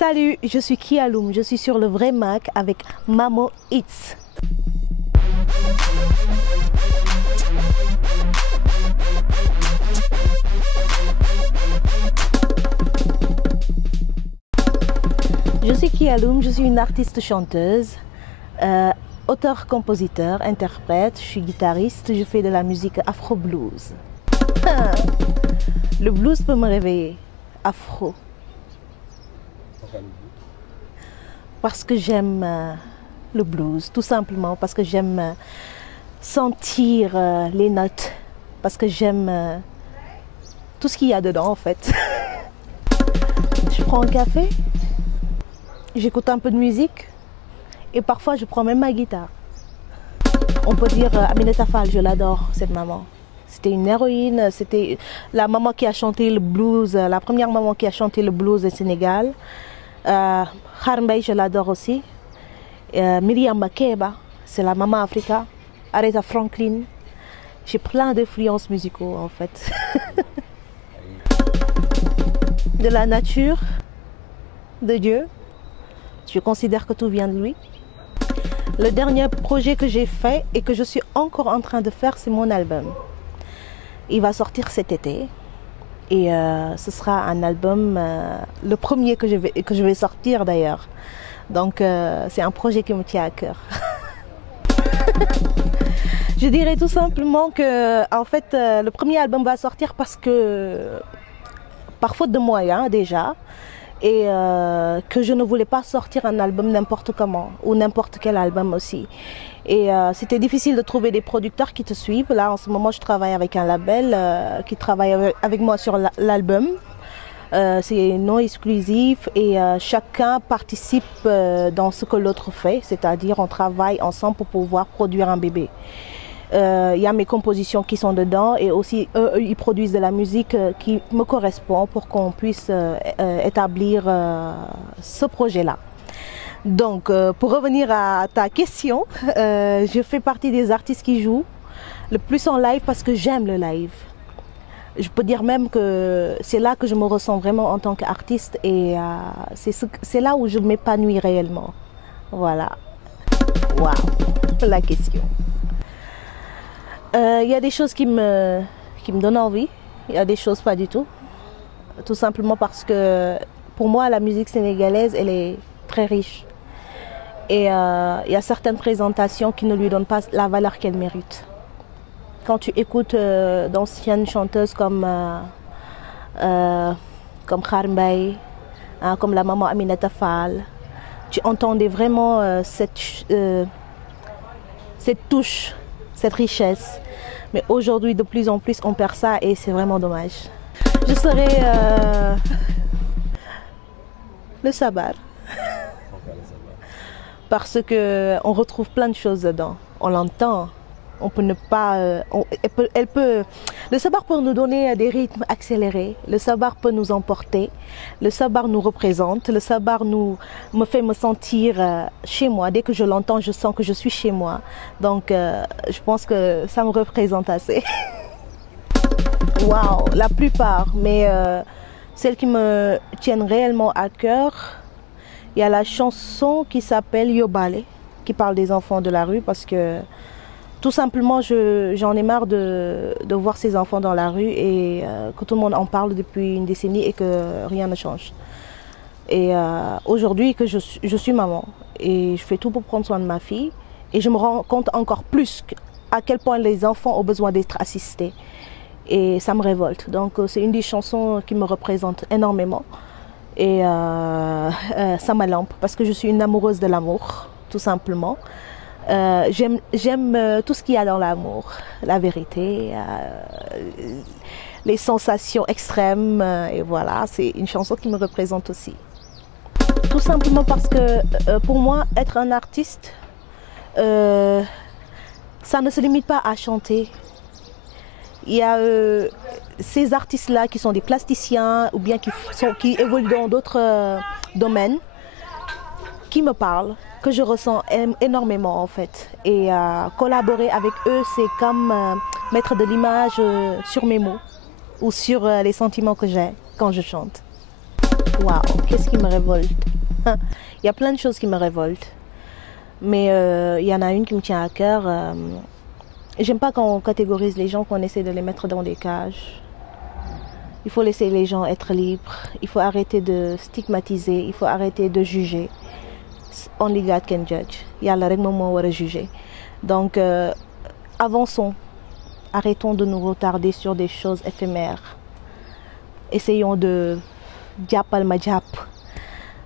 Salut, je suis Kialoum, je suis sur le vrai Mac avec Mamo Hits. Je suis Kialoum, je suis une artiste chanteuse, auteur-compositeur, interprète, je suis guitariste, je fais de la musique afro-blues. Le blues peut me réveiller, afro. Parce que j'aime le blues, tout simplement, parce que j'aime sentir les notes, parce que j'aime tout ce qu'il y a dedans en fait. Je prends un café, j'écoute un peu de musique et parfois je prends même ma guitare. On peut dire Aminata Fall, je l'adore cette maman. C'était une héroïne, c'était la maman qui a chanté le blues, la première maman qui a chanté le blues au Sénégal. Kharmbay, je l'adore aussi. Myriam Makeba, c'est la maman Africa. Aretha Franklin. J'ai plein d'influences musicaux en fait. De la nature, de Dieu. Je considère que tout vient de lui. Le dernier projet que j'ai fait et que je suis encore en train de faire, c'est mon album. Il va sortir cet été. Et ce sera un album, le premier que je vais sortir d'ailleurs. Donc c'est un projet qui me tient à cœur. Je dirais tout simplement que en fait, le premier album va sortir parce que, par faute de moyens déjà, et que je ne voulais pas sortir un album n'importe comment, ou n'importe quel album aussi. Et c'était difficile de trouver des producteurs qui te suivent. Là, en ce moment, je travaille avec un label qui travaille avec moi sur l'album. C'est non exclusif et chacun participe dans ce que l'autre fait, c'est-à-dire on travaille ensemble pour pouvoir produire un bébé. Il y a mes compositions qui sont dedans et aussi eux, ils produisent de la musique qui me correspond pour qu'on puisse établir ce projet-là. Donc, pour revenir à ta question, je fais partie des artistes qui jouent le plus en live parce que j'aime le live. Je peux dire même que c'est là que je me ressens vraiment en tant qu'artiste et c'est là où je m'épanouis réellement. Voilà. Waouh, la question. Il y a des choses qui me donnent envie, il y a des choses pas du tout. Tout simplement parce que pour moi, la musique sénégalaise, elle est très riche. Et il y a certaines présentations qui ne lui donnent pas la valeur qu'elle mérite. Quand tu écoutes d'anciennes chanteuses comme Kharmbay, comme la maman Aminata Fall, tu entendais vraiment cette touche, cette richesse. Mais aujourd'hui, de plus en plus, on perd ça et c'est vraiment dommage. Je serais le sabar. Parce qu'on retrouve plein de choses dedans. On l'entend, on peut ne pas... Le sabar peut nous donner des rythmes accélérés, le sabar peut nous emporter, le sabar nous représente, le sabar me fait me sentir chez moi. Dès que je l'entends, je sens que je suis chez moi. Donc je pense que ça me représente assez. Waouh, la plupart, mais celles qui me tiennent réellement à cœur, il y a la chanson qui s'appelle Yobale, qui parle des enfants de la rue, parce que tout simplement j'en ai marre de voir ces enfants dans la rue et que tout le monde en parle depuis une décennie et que rien ne change. Et aujourd'hui que je suis maman et je fais tout pour prendre soin de ma fille et je me rends compte encore plus à quel point les enfants ont besoin d'être assistés. Et ça me révolte. Donc c'est une des chansons qui me représente énormément. Et ça m'alampe parce que je suis une amoureuse de l'amour, tout simplement. J'aime tout ce qu'il y a dans l'amour, la vérité, les sensations extrêmes. Et voilà, c'est une chanson qui me représente aussi. Tout simplement parce que pour moi, être un artiste, ça ne se limite pas à chanter. Il y a ces artistes-là qui sont des plasticiens ou bien qui évoluent dans d'autres domaines, qui me parlent, que je ressens énormément en fait. Et collaborer avec eux, c'est comme mettre de l'image sur mes mots ou sur les sentiments que j'ai quand je chante. Waouh, qu'est-ce qui me révolte? Il y a plein de choses qui me révoltent. Mais il y en a une qui me tient à cœur. J'aime pas quand on catégorise les gens, qu'on essaie de les mettre dans des cages. Il faut laisser les gens être libres. Il faut arrêter de stigmatiser. Il faut arrêter de juger. Only God can judge. Yàlla rek moom moo war a juger. Donc, avançons. Arrêtons de nous retarder sur des choses éphémères. Essayons de jàppal ma jàpp.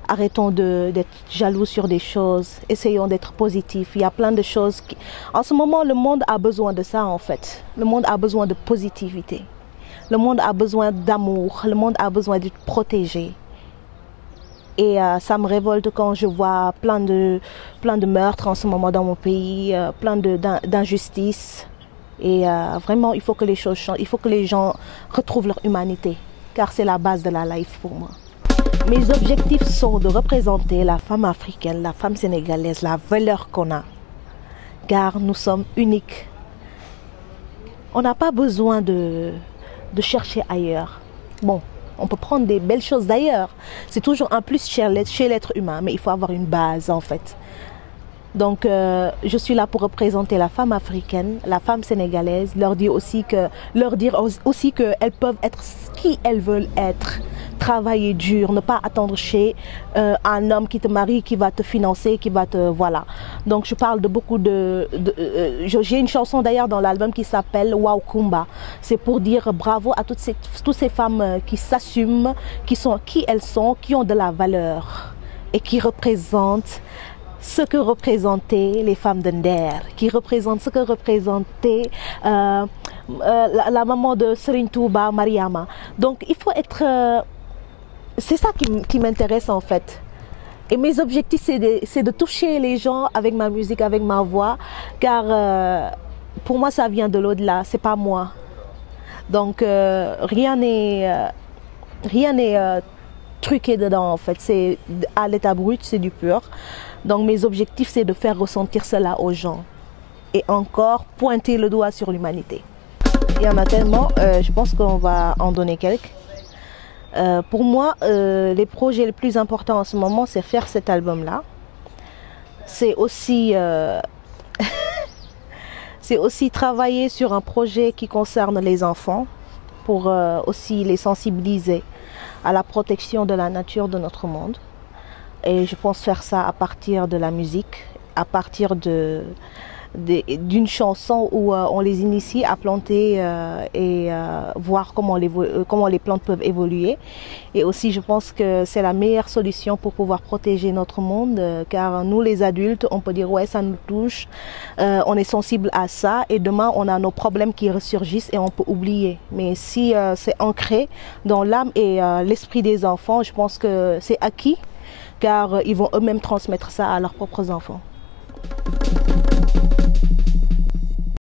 Arrêtons d'être jaloux sur des choses. Essayons d'être positifs. Il y a plein de choses qui... En ce moment, le monde a besoin de ça, en fait. Le monde a besoin de positivité. Le monde a besoin d'amour. Le monde a besoin d'être protégé. Et ça me révolte quand je vois plein de meurtres en ce moment dans mon pays, plein d'injustices. Et vraiment, il faut que les choses changent. Il faut que les gens retrouvent leur humanité. Car c'est la base de la life pour moi. Mes objectifs sont de représenter la femme africaine, la femme sénégalaise, la valeur qu'on a. Car nous sommes uniques. On n'a pas besoin de chercher ailleurs. Bon, on peut prendre des belles choses d'ailleurs. C'est toujours un plus chez l'être humain, mais il faut avoir une base en fait. Donc, je suis là pour représenter la femme africaine, la femme sénégalaise, leur dire aussi qu'elles peuvent être qui elles veulent être. Travailler dur, ne pas attendre chez un homme qui te marie, qui va te financer, qui va te... Voilà. Donc, je parle de beaucoup j'ai une chanson d'ailleurs dans l'album qui s'appelle Wow Kumba. C'est pour dire bravo à toutes ces femmes qui s'assument, qui sont qui elles sont, qui ont de la valeur et qui représentent ce que représentaient les femmes de Nder, qui représentent ce que représentait la maman de Serigne Touba, Mariama. Donc il faut être... c'est ça qui m'intéresse en fait. Et mes objectifs, c'est de toucher les gens avec ma musique, avec ma voix, car pour moi ça vient de l'au-delà, c'est pas moi. Donc rien n'est truqué dedans en fait, c'est à l'état brut, c'est du pur. Donc mes objectifs, c'est de faire ressentir cela aux gens. Et encore, pointer le doigt sur l'humanité. Il y en a tellement, je pense qu'on va en donner quelques. Pour moi, les projets les plus importants en ce moment, c'est faire cet album-là. C'est aussi, c'est aussi travailler sur un projet qui concerne les enfants, pour aussi les sensibiliser à la protection de la nature de notre monde. Et je pense faire ça à partir de la musique, à partir d'une chanson où on les initie à planter et voir comment les plantes peuvent évoluer. Et aussi, je pense que c'est la meilleure solution pour pouvoir protéger notre monde, car nous, les adultes, on peut dire ouais, ça nous touche, on est sensible à ça, et demain, on a nos problèmes qui ressurgissent et on peut oublier. Mais si c'est ancré dans l'âme et l'esprit des enfants, je pense que c'est acquis, car ils vont eux-mêmes transmettre ça à leurs propres enfants.